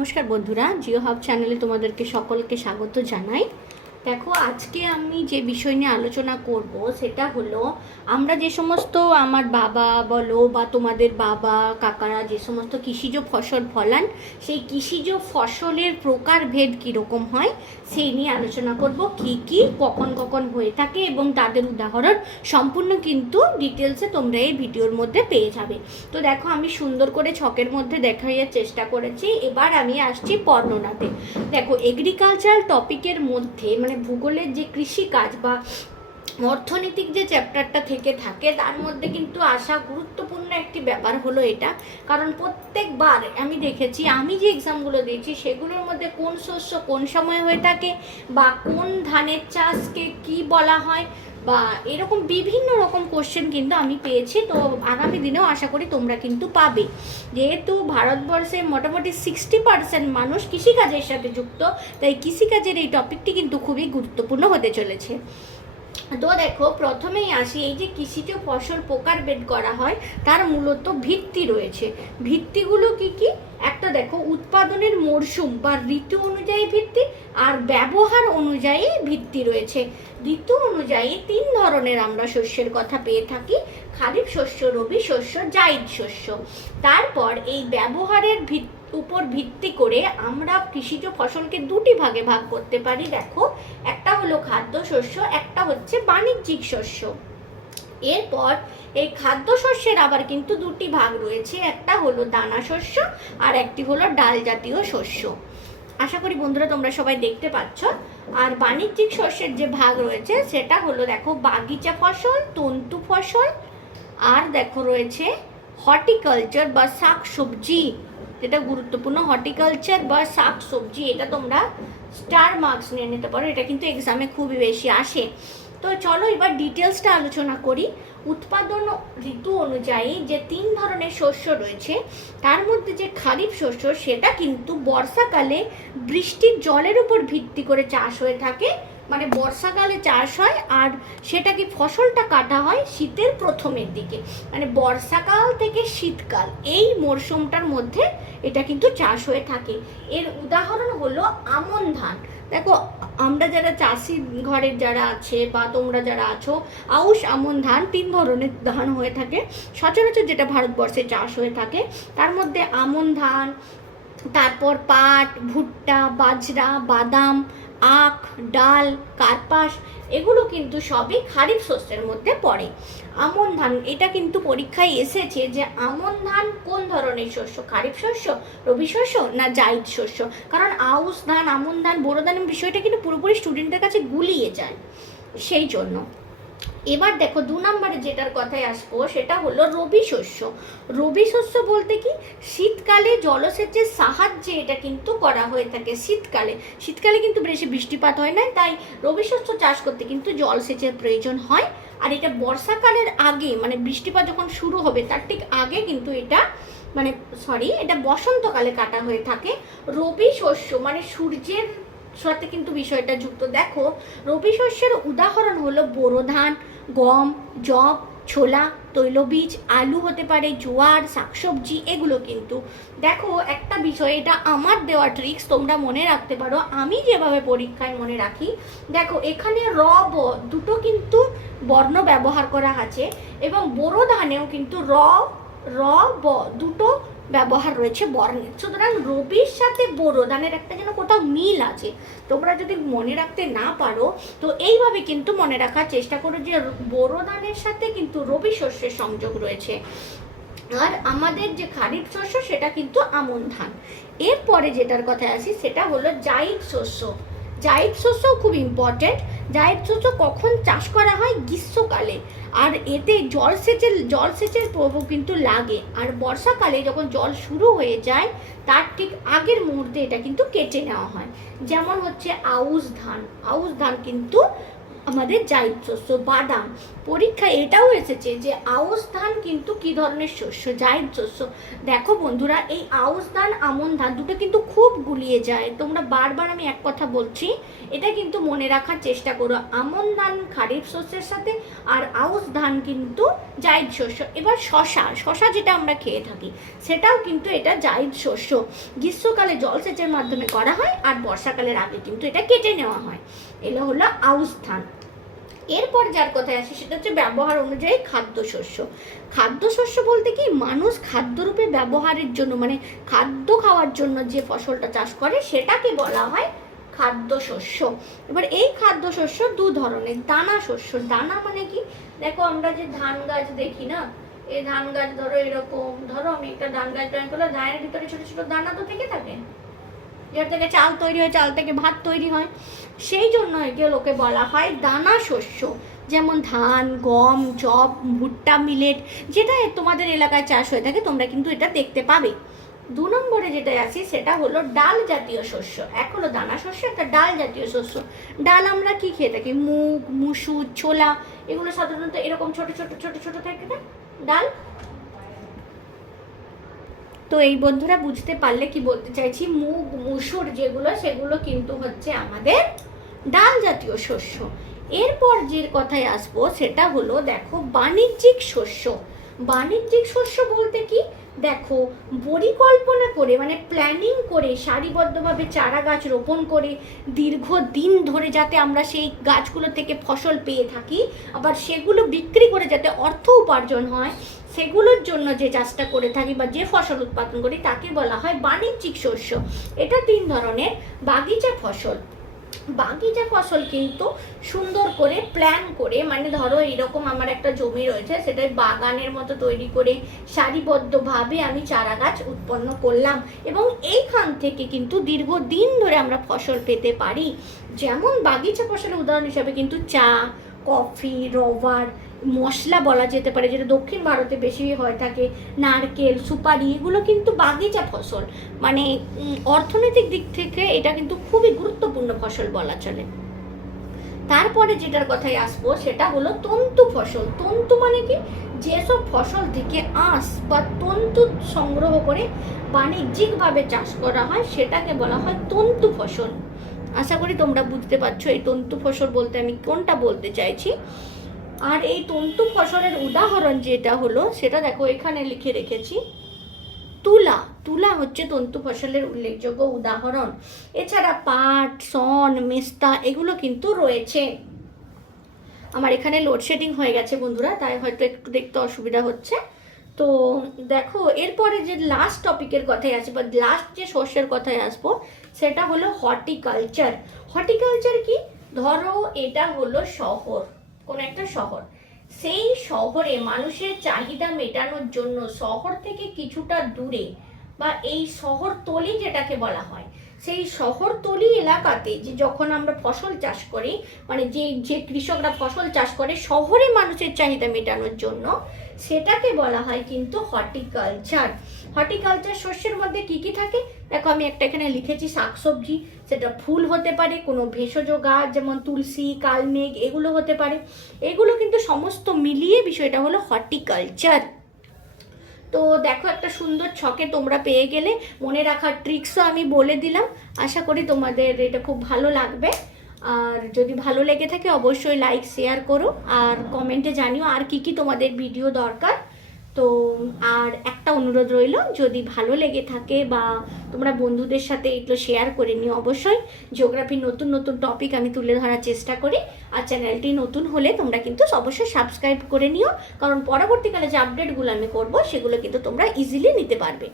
নমস্কার বন্ধুরা জিও হাব চ্যানেলে তোমাদেরকে সকলকে স্বাগত জানাই। দেখো, আজকে আমি যে বিষয় নিয়ে আলোচনা করব সেটা হলো, আমরা যে সমস্ত আমার বাবা বলো বা তোমাদের বাবা, কাকারা যে সমস্ত কৃষিজ ফসল ফলান, সেই কৃষিজ ফসলের প্রকারভেদ কীরকম হয় সেই নিয়ে আলোচনা করব, কি কি, কখন কখন হয়ে থাকে এবং তাদের উদাহরণ সম্পূর্ণ কিন্তু ডিটেলসে তোমরা এই ভিডিওর মধ্যে পেয়ে যাবে। তো দেখো, আমি সুন্দর করে ছকের মধ্যে দেখাইয়ের চেষ্টা করেছি, এবার আমি আসছি বর্ণনাতে দেখো এগ্রিকালচারাল টপিকের মধ্যে মানে ভূগোলের যে কৃষিকাজ বা অর্থনৈতিক যে চ্যাপ্টারটা থেকে থাকে, তার মধ্যে কিন্তু আসা গুরুত্বপূর্ণ একটি ব্যাপার হলো এটা। কারণ প্রত্যেকবার আমি দেখেছি, আমি যে এক্সামগুলো দিয়েছি, সেগুলোর মধ্যে কোন শস্য কোন সময় হয়ে থাকে বা কোন ধানের চাষকে কি বলা হয় বা এরকম বিভিন্ন রকম কোশ্চেন কিন্তু আমি পেয়েছি। তো আগামী দিনেও আশা করি তোমরা কিন্তু পাবে। যেহেতু ভারতবর্ষে মোটামুটি সিক্সটি পার্সেন্ট মানুষ কৃষিকাজের সাথে যুক্ত, তাই কৃষিকাজের এই টপিকটি কিন্তু খুবই গুরুত্বপূর্ণ হতে চলেছে। তো দেখো, প্রথমেই আসি, এই যে কৃষিজ ফসল প্রকারভেদ করা হয়, তার মূলত ভিত্তি রয়েছে। ভিত্তিগুলো কি কি? একটা দেখো, উৎপাদনের মরশুম বা ঋতু অনুযায়ী ভিত্তি আর ব্যবহার অনুযায়ী ভিত্তি রয়েছে। ঋতু অনুযায়ী তিন ধরনের আমরা শস্যের কথা পেয়ে থাকি। খারিফ শস্য, রবি শস্য জাইদ শস্য। তারপর এই ব্যবহারের ভিত্তি উপর ভিত্তি করে আমরা কৃষিজ ফসলকে দুটি ভাগে ভাগ করতে পারি। দেখো, একটা হলো খাদ্য শস্য, একটা হচ্ছে বাণিজ্যিক শস্য। এরপর এই খাদ্য শস্যের আবার কিন্তু দুটি ভাগ রয়েছে, একটা হলো দানা শস্য আর একটি হলো ডাল জাতীয় শস্য। আশা করি বন্ধুরা তোমরা সবাই দেখতে পাচ্ছ। আর বাণিজ্যিক শস্যের যে ভাগ রয়েছে, সেটা হলো দেখো বাগিচা ফসল, তন্তু ফসল, আর দেখো রয়েছে হর্টিকালচার বা শাক সবজি যেটা গুরুত্বপূর্ণ, হর্টিকালচার বা শাক সবজি এটা তোমরা স্টার মার্কস নিয়ে নিতে পারো। এটা কিন্তু এক্সামে খুবই বেশি আসে। তো চলো এবার ডিটেলসটা আলোচনা করি। উৎপাদন ঋতু অনুযায়ী যে তিন ধরনের শস্য রয়েছে, তার মধ্যে যে খারিফ শস্য, সেটা কিন্তু বর্ষাকালে বৃষ্টির জলের উপর ভিত্তি করে চাষ হয়ে থাকে। মানে বর্ষাকালে চাষ হয় আর সেটা কি ফসলটা কাটা হয় শীতের প্রথমের দিকে। মানে বর্ষাকাল থেকে শীতকাল এই মরশুমটার মধ্যে এটা কিন্তু চাষ হয়ে থাকে। এর উদাহরণ হলো আমন ধান। দেখো, আমরা যারা চাষি ঘরের যারা আছে বা তোমরা যারা আছো, আউশ আমন ধান তিন ধরনের ধান হয়ে থাকে। সচরাচর যেটা ভারতবর্ষে চাষ হয়ে থাকে, তার মধ্যে আমন ধান, তারপর পাট, ভুট্টা, বাজরা, বাদাম আখ, ডাল, কার্পাস, এগুলো কিন্তু সবই খারিফ শস্যের মধ্যে পড়ে। আমন ধান, এটা কিন্তু পরীক্ষায় এসেছে যে আমন ধান কোন ধরনের শস্য? খারিফ শস্য, রবি শস্য না জাইদ শস্য? কারণ আউশ ধান, আমন ধান, বোরো ধান, বিষয়টা কিন্তু পুরোপুরি স্টুডেন্টের কাছে গুলিয়ে যায়। সেই জন্য এবার দেখো দু নম্বরে যেটার কথায় আসব, সেটা হলো রবি শস্য। রবি শস্য বলতে কি? শীতকালে জলসেচের সাহায্যে এটা কিন্তু করা হয়ে থাকে শীতকালে। শীতকালে কিন্তু বেশি বৃষ্টিপাত হয় না, তাই রবি শস্য চাষ করতে কিন্তু জলসেচের প্রয়োজন হয়। আর এটা বর্ষাকালের আগে মানে বৃষ্টিপাত যখন শুরু হবে, তার ঠিক আগে কিন্তু এটা মানে সরি এটা বসন্তকালে কাটা হয়ে থাকে। রবি শস্য মানে সূর্যের সাথে কিন্তু বিষয়টা যুক্ত। দেখো, রবি শস্যের উদাহরণ হলো বোরো ধান, গম জব ছোলা, তৈলবীজ, আলু হতে পারে, জোয়ার, শাকসবজি, এগুলো কিন্তু। দেখো, একটা বিষয়, এটা আমার দেওয়া ট্রিক্স তোমরা মনে রাখতে পারো। আমি যেভাবে পরীক্ষায় মনে রাখি, দেখো, এখানে র, ব দুটো কিন্তু বর্ণ ব্যবহার করা আছে এবং বোরো ধানেও কিন্তু র র, ব দুটো ব্যবহার রয়েছে বর্ণের। সুতরাং রবির সাথে বোরো ধানের একটা যেন কোথাও মিল আছে। তোমরা যদি মনে রাখতে না পারো, তো এইভাবে কিন্তু মনে রাখার চেষ্টা করো যে বোরো ধানের সাথে কিন্তু রবি শস্যের সংযোগ রয়েছে। আর আমাদের যে খারিফ শস্য, সেটা কিন্তু আমন ধান। এরপরে যেটার কথায় আসি, সেটা হলো জাইদ শস্য। জাইদ শস্যও খুব ইম্পর্টেন্ট জায়দ শস্য কখন চাষ করা হয় গ্রীষ্মকালে। আর এতে জলসেচের জলসেচের প্রভাব কিন্তু লাগে। আর বর্ষাকালে যখন জল শুরু হয়ে যায়, তার ঠিক আগের মুহূর্তে এটা কিন্তু কেটে নেওয়া হয়। যেমন হচ্ছে আউশ ধান। আউশ ধান কিন্তু আমাদের জায়িদ শস্য বাদাম। পরীক্ষায় এটাও এসেছে যে, আউশ ধান কিন্তু কি ধরনের শস্য? জায়িদ শস্য দেখো বন্ধুরা, এই আউশ ধান, আমন ধান দুটো কিন্তু খুব গুলিয়ে যায়। তোমরা বারবার আমি এক কথা বলছি, এটা কিন্তু মনে রাখার চেষ্টা করো। আমন ধান খারিফ শস্যের সাথে আর আউশ ধান কিন্তু জায়িদ শস্য এবার শশা শশা যেটা আমরা খেয়ে থাকি, সেটাও কিন্তু এটা জায়িদ শস্য গ্রীষ্মকালে জলসেচের মাধ্যমে করা হয় আর বর্ষাকালের আগে কিন্তু এটা কেটে নেওয়া হয়। এগুলো হলো আউশ ধান। এরপর যার কথায় আসি সেটা হচ্ছে ব্যবহার অনুযায়ী খাদ্যশস্য। খাদ্যশস্য বলতে কি? মানুষ খাদ্যরূপে ব্যবহারের জন্য মানে খাদ্য খাওয়ার জন্য যে ফসলটা চাষ করে, সেটাকে বলা হয় খাদ্যশস্য। এবার এই খাদ্যশস্য দু ধরনের, দানা শস্য। দানা মানে কি? দেখো আমরা যে ধান গাছ দেখি না? এই ধান গাছ ধরো এরকম, ধরো আমি একটা ধান গাছ ধানের ভিতরে ছোট ছোট দানা তো থেকে থাকে। যার থেকে চাল তৈরি হয়, চাল থেকে ভাত তৈরি হয়। সেই জন্য এগুলোকে বলা হয় দানা শস্য। যেমন ধান, গম জব ভুট্টা, মিলেট, যেটা তোমাদের এলাকায় চাষ হয়ে থাকে, তোমরা কিন্তু এটা দেখতে পাবে। দু নম্বরে যেটা আছে, সেটা হলো ডাল জাতীয় শস্য। এক হলো দানা শস্য, একটা ডাল জাতীয় শস্য। ডাল আমরা কি খেয়ে থাকি? মুগ, মুসুর, ছোলা, এগুলো সাধারণত এরকম ছোট ছোট ছোট ছোট থাকে না? ডাল? তো এই বন্ধুরা বুঝতে পারলে কি বলতে চাইছি, মুগ, মুসুর যেগুলো, সেগুলো কিন্তু হচ্ছে আমাদের ডাল জাতীয় শস্য। এরপর যে কথায় আসব, সেটা হলো, দেখো, বাণিজ্যিক শস্য। বাণিজ্যিক শস্য বলতে কি? দেখো, পরিকল্পনা করে মানে প্ল্যানিং করে, সারিবদ্ধভাবে চারা গাছ রোপণ করে দীর্ঘ দিন ধরে যাতে আমরা সেই গাছগুলো থেকে ফসল পেয়ে থাকি, আবার সেগুলো বিক্রি করে যাতে অর্থ উপার্জন হয়, সেগুলোর জন্য যে চাষটা করে থাকি বা যে ফসল উৎপাদন করি, তাকে বলা হয় বাণিজ্যিক শস্য। এটা তিন ধরনের, বাগিচা ফসল। বাগিচা ফসল কিন্তু সুন্দর করে প্ল্যান করে মানে ধরো এরকম আমার একটা জমি রয়েছে, সেটাই বাগানের মতো তৈরি করে সারিবদ্ধভাবে আমি চারা গাছ উৎপন্ন করলাম। এবং এইখান থেকে কিন্তু দীর্ঘদিন ধরে আমরা ফসল পেতে পারি। যেমন বাগিচা ফসলের উদাহরণ হিসাবে কিন্তু চা কফি রবার মশলা বলা যেতে পারে, যেটা দক্ষিণ ভারতে বেশি হয়ে থাকে, নারকেল, সুপারি, এগুলো কিন্তু বাগিচা ফসল। মানে অর্থনৈতিক দিক থেকে এটা কিন্তু খুবই গুরুত্বপূর্ণ ফসল বলা চলে। তারপরে যেটার কথায় আসব, সেটা হলো তন্তু ফসল। তন্তু মানে কি? যেসব ফসল থেকে আঁশ বা তন্তু সংগ্রহ করে বাণিজ্যিকভাবে চাষ করা হয়, সেটাকে বলা হয় তন্তু ফসল। আশা করি তোমরা বুঝতে পারছ এই তন্তু ফসল বলতে আমি কোনটা বলতে চাইছি। আর এই তন্তু ফসলের উদাহরণ যেটা হলো, সেটা দেখো এখানে লিখে রেখেছি। তুলা তুলা হচ্ছে তন্তু ফসলের উল্লেখযোগ্য উদাহরণ। এছাড়া পাট, সন, মেস্তা এগুলো কিন্তু রয়েছে। আমার এখানে লোডশেডিং হয়ে গেছে বন্ধুরা, তাই হয়তো একটু দেখতে অসুবিধা হচ্ছে। তো দেখো, এরপরে যে লাস্ট টপিকের কথায় আসব বা লাস্ট যে শস্যের কথায় আসব সেটা হলো হর্টিকালচার। হর্টিকালচার কি? ধরো এটা হলো শহর, কোন একটা শহর। সেই শহরে মানুষের চাহিদা মেটানোর জন্য শহর থেকে কিছুটা দূরে বা এই শহরতলি যেটাকে বলা হয় সেই শহরতলি এলাকাতে যে যখন আমরা ফসল চাষ করি মানে যে যে কৃষকরা ফসল চাষ করে শহরে মানুষের চাহিদা মেটানোর জন্য, সেটাকে বলা হয় কিন্তু হর্টিকালচার। হর্টিকালচার শস্যের মধ্যে কি কি থাকে? দেখো আমি একটা এখানে লিখেছি, শাকসবজি, সেটা ফুল হতে পারে, কোনো ভেষজ গাছ যেমন তুলসী, কালমেঘ, এগুলো হতে পারে। এগুলো কিন্তু সমস্ত মিলিয়ে বিষয়টা হলো হর্টিকালচার। তো দেখো একটা সুন্দর ছকে তোমরা পেয়ে গেলে। মনে রাখার ট্রিক্সও আমি বলে দিলাম। আশা করি তোমাদের এটা খুব ভালো লাগবে। আর যদি ভালো লেগে থাকে, অবশ্যই লাইক শেয়ার করো। আর কমেন্টে জানিও আর কি কি তোমাদের ভিডিও দরকার। তো, আর একটা অনুরোধ রইল, যদি ভালো লেগে থাকে বা তোমরা বন্ধুদের সাথে এগুলো শেয়ার করে নিও, অবশ্যই জিওগ্রাফির নতুন নতুন টপিক আমি তুলে ধরার চেষ্টা করি। আর চ্যানেলটি নতুন হলে তোমরা কিন্তু অবশ্যই সাবস্ক্রাইব করে নিও, কারণ পরবর্তীকালে যে আপডেটগুলো আমি করব, সেগুলো কিন্তু তোমরা ইজিলি নিতে পারবে।